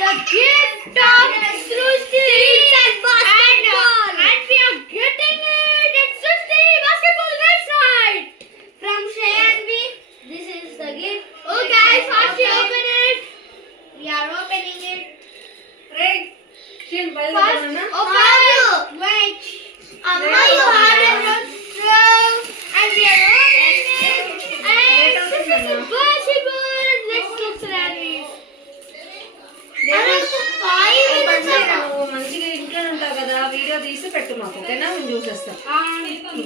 the gift of Srushti and basketball. And we are getting it. It's Srushti basketball website from Shreyanvi. This is the gift. Oh guys, fast open it. We are opening it. Right. Shin, First, open. Wait. Amma, you have it from and we are opening it. And this is a basketball. Let's look at it. మంచిగా ఇంట్లో ఉంటావు కదా వీడియో తీసి పెట్టు మాకు ఓకేనా మేము చూసేస్తాం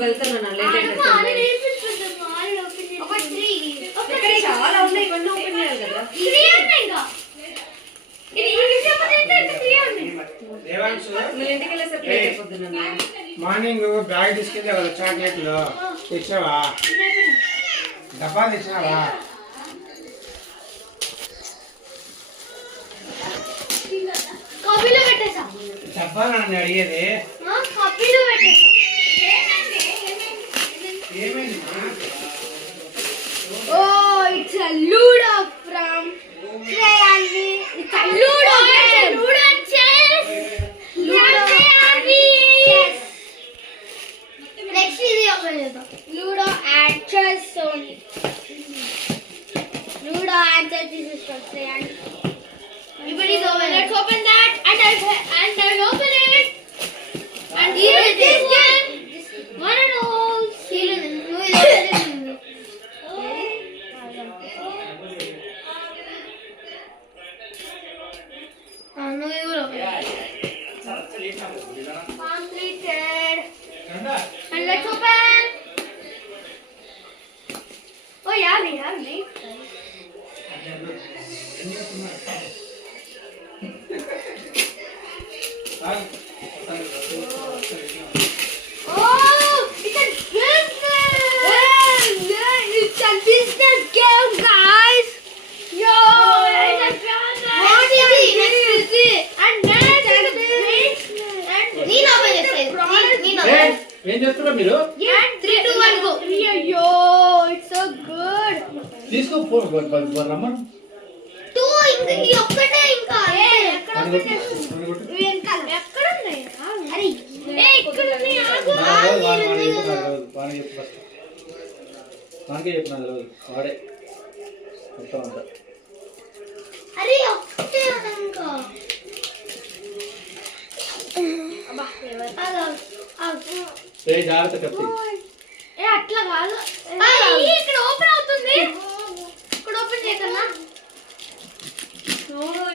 వెళ్తున్నాను ఇక్కడ చాలా ఉన్నాయి ఇవన్నీ ఓపెన్ చేయాలి కదా ఇంటికి వెళ్ళేసరికి అయిపోద్దున్నా మార్నింగ్ బ్యాగ్ తీసుకెళ్ళి చాక్లెట్లు తెచ్చావా డబ్బా తెచ్చినావా కపిలో పెట్టేసా డబ్బా నన్ను అడిగేది కపిలో పెట్టేసా ఏమైంది Oh, it's a Ludo from Shreyanvi. It's a Ludo game. Ludo and chess. Ludo and chess. Next is the Ludo and chess only. Ludo and chess is from Shreyanvi. Everybody's over. Let's open that and I'll open it. And here is this one. One and all. Here is it. Completed. And let's open. Oh yeah, we have made. Oh, it's a business. It's a business game, guys. Yo, it's a business. What is it? And next is the business. And Nina will say. ఏం చేస్తున్నారు మీరు And 3, 2, 1, go. Yo, it's so good. తీసుకో రమ్మను 2 ఇంకా ఈ ఒక్కటే ఇంకా. ఎక్కడ ఎక్కడ ఉన్నాయి? అరే ఇక్కడ ఉన్నాయి. వానికే చెప్పిన వాడే మొత్తం అంతా అరే ఒక్కటే ఇంకా. అబ్బా జాగ్రత్త కత్తి అట్లా కాదు ఇక్కడ ఓపెన్ అవుతుంది. ఇక్కడ ఓపెన్ చేయకన్నా